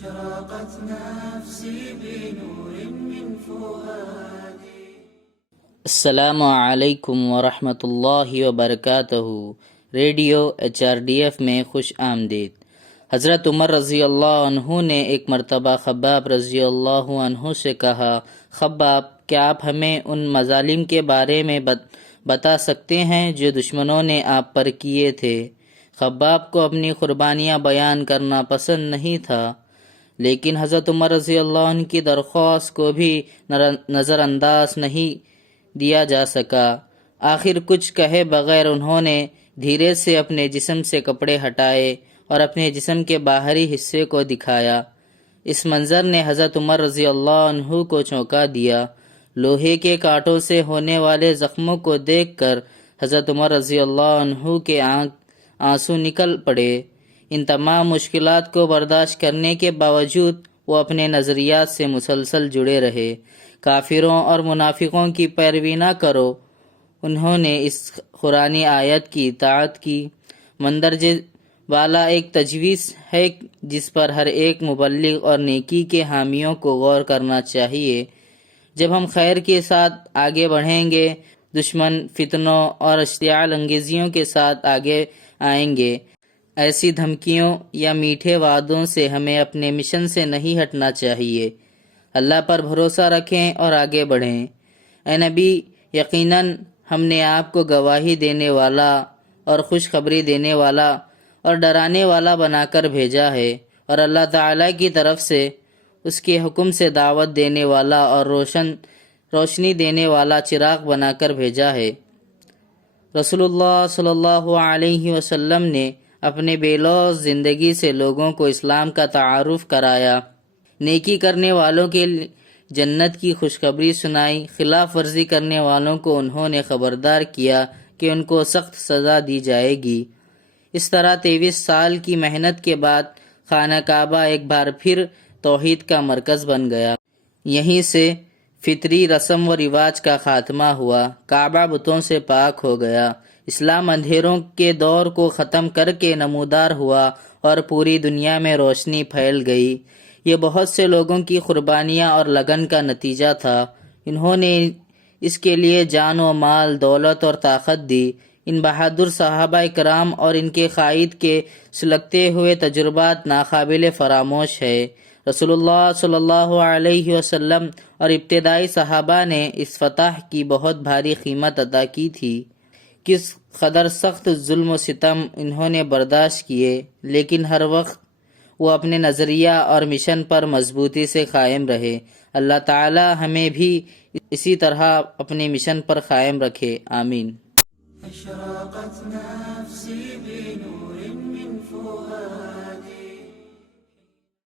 أشرقت نفسي بنور من فؤادي. السلام علیکم ورحمۃ اللہ وبرکاتہ۔ ریڈیو HRDF میں خوش آمدید۔ حضرت عمر رضی اللہ عنہ نے ایک مرتبہ خباب رضی اللہ عنہ سے کہا، خباب، کیا آپ ہمیں ان مظالم کے بارے میں بتا سکتے ہیں جو دشمنوں نے آپ پر کیے تھے؟ خباب کو اپنی قربانیاں بیان کرنا پسند نہیں تھا، لیکن حضرت عمر رضی اللہ عنہ کی درخواست کو بھی نظر انداز نہیں دیا جا سکا۔ آخر کچھ کہے بغیر انہوں نے دھیرے سے اپنے جسم سے کپڑے ہٹائے اور اپنے جسم کے باہری حصے کو دکھایا۔ اس منظر نے حضرت عمر رضی اللہ عنہ کو چونکا دیا۔ لوہے کے کانٹوں سے ہونے والے زخموں کو دیکھ کر حضرت عمر رضی اللہ عنہ کے آنسو نکل پڑے۔ ان تمام مشکلات کو برداشت کرنے کے باوجود وہ اپنے نظریات سے مسلسل جڑے رہے۔ کافروں اور منافقوں کی پیروی نہ کرو۔ انہوں نے اس قرآنی آیت کی اطاعت کی۔ مندرجہ بالا ایک تجویز ہے جس پر ہر ایک مبلغ اور نیکی کے حامیوں کو غور کرنا چاہیے۔ جب ہم خیر کے ساتھ آگے بڑھیں گے، دشمن فتنوں اور اشتعال انگیزیوں کے ساتھ آگے آئیں گے۔ ایسی دھمکیوں یا میٹھے وعدوں سے ہمیں اپنے مشن سے نہیں ہٹنا چاہیے۔ اللہ پر بھروسہ رکھیں اور آگے بڑھیں۔ اے نبی، یقیناً ہم نے آپ کو گواہی دینے والا اور خوشخبری دینے والا اور ڈرانے والا بنا کر بھیجا ہے، اور اللہ تعالیٰ کی طرف سے اس کے حکم سے دعوت دینے والا اور روشنی دینے والا چراغ بنا کر بھیجا ہے۔ رسول اللہ صلی اللہ علیہ وسلم نے اپنے بے لوث زندگی سے لوگوں کو اسلام کا تعارف کرایا، نیکی کرنے والوں کے جنت کی خوشخبری سنائی، خلاف ورزی کرنے والوں کو انہوں نے خبردار کیا کہ ان کو سخت سزا دی جائے گی۔ اس طرح 23 سال کی محنت کے بعد خانہ کعبہ ایک بار پھر توحید کا مرکز بن گیا۔ یہیں سے فطری رسم و رواج کا خاتمہ ہوا، کعبہ بتوں سے پاک ہو گیا، اسلام اندھیروں کے دور کو ختم کر کے نمودار ہوا اور پوری دنیا میں روشنی پھیل گئی۔ یہ بہت سے لوگوں کی قربانیاں اور لگن کا نتیجہ تھا۔ انہوں نے اس کے لیے جان و مال، دولت اور طاقت دی۔ ان بہادر صحابہ کرام اور ان کے قائد کے سلگتے ہوئے تجربات ناقابل فراموش ہے۔ رسول اللہ صلی اللہ علیہ وسلم اور ابتدائی صحابہ نے اس فتح کی بہت بھاری قیمت ادا کی تھی۔ کس قدر سخت ظلم و ستم انہوں نے برداشت کیے، لیکن ہر وقت وہ اپنے نظریہ اور مشن پر مضبوطی سے قائم رہے۔ اللہ تعالی ہمیں بھی اسی طرح اپنے مشن پر قائم رکھے، آمین۔ أشرقت نفسي بنور من فؤادي.